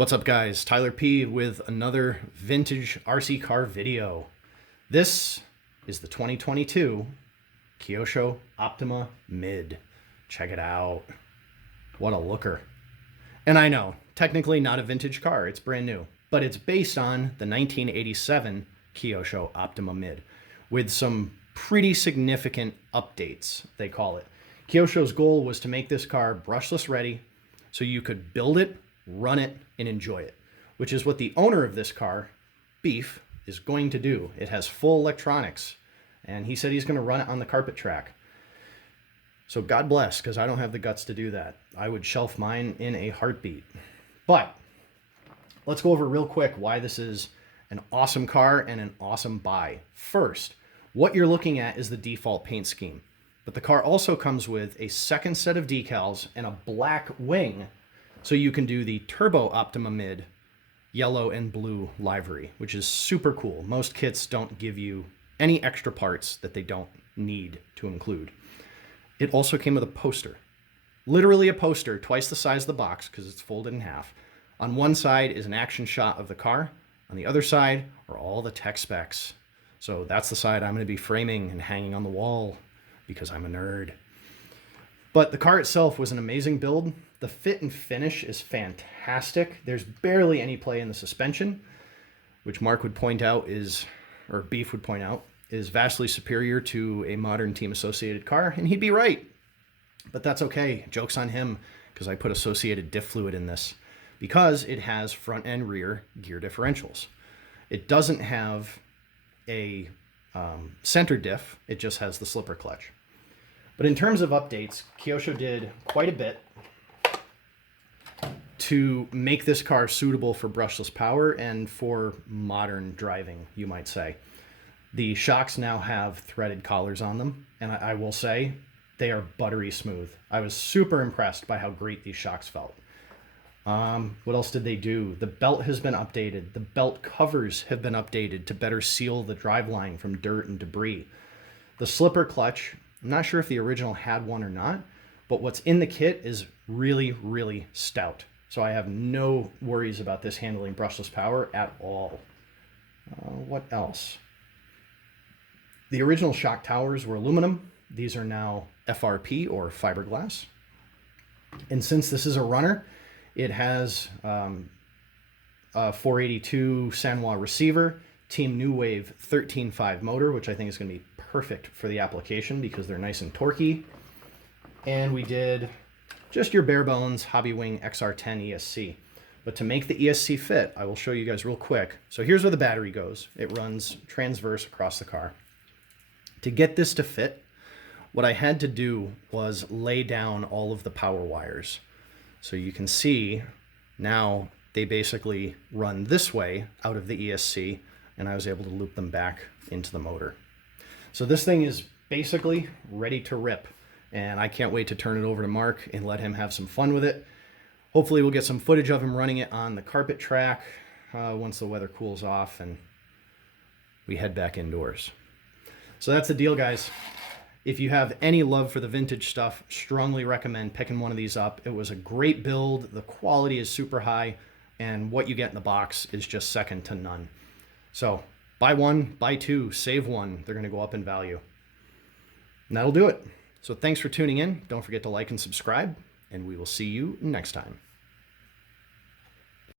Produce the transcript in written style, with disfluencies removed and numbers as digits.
What's up guys, Tyler P with another vintage RC car video. This is the 2022 Kyosho Optima Mid. Check it out. What a looker. And I know, technically not a vintage car, it's brand new, but it's based on the 1987 Kyosho Optima Mid with some pretty significant updates, they call it. Kyosho's goal was to make this car brushless ready so you could build it, run it, and enjoy it, which is what the owner of this car, Beef, is going to do. It has full electronics, and he said he's going to run it on the carpet track. So God bless, because I don't have the guts to do that. I would shelf mine in a heartbeat. But let's go over real quick why this is an awesome car and an awesome buy. First, what you're looking at is the default paint scheme, but the car also comes with a second set of decals and a black wing, so you can do the Turbo Optima Mid yellow and blue livery, which is super cool. Most kits don't give you any extra parts that they don't need to include. It also came with a poster, literally a poster, twice the size of the box because it's folded in half. On one side is an action shot of the car. On the other side are all the tech specs. So that's the side I'm going to be framing and hanging on the wall because I'm a nerd. But the car itself was an amazing build. The fit and finish is fantastic. There's barely any play in the suspension, which Mark would point out is, or Beef would point out, is vastly superior to a modern team associated car, and he'd be right. But that's okay. Joke's on him, because I put associated diff fluid in this, because it has front and rear gear differentials. It doesn't have a center diff, it just has the slipper clutch. But in terms of updates, Kyosho did quite a bit to make this car suitable for brushless power and for modern driving, you might say. The shocks now have threaded collars on them, and I will say they are buttery smooth. I was super impressed by how great these shocks felt. What else did they do? The belt has been updated. The belt covers have been updated to better seal the driveline from dirt and debris. The slipper clutch, I'm not sure if the original had one or not, but what's in the kit is really, really stout. So I have no worries about this handling brushless power at all. What else? The original shock towers were aluminum. These are now FRP or fiberglass. And since this is a runner, it has a 482 Sanwa receiver, Team New Wave 13.5 motor, which I think is going to be perfect for the application because they're nice and torquey. And we did just your bare bones Hobbywing XR10 ESC. But to make the ESC fit, I will show you guys real quick. So here's where the battery goes. It runs transverse across the car. To get this to fit, what I had to do was lay down all of the power wires. So you can see now they basically run this way out of the ESC, and I was able to loop them back into the motor. So this thing is basically ready to rip, and I can't wait to turn it over to Mark and let him have some fun with it. Hopefully we'll get some footage of him running it on the carpet track once the weather cools off and we head back indoors. So that's the deal, guys. If you have any love for the vintage stuff, strongly recommend picking one of these up. It was a great build. The quality is super high, and what you get in the box is just second to none. So buy one, buy two, save one. They're going to go up in value. And that'll do it. So thanks for tuning in. Don't forget to like and subscribe, and we will see you next time.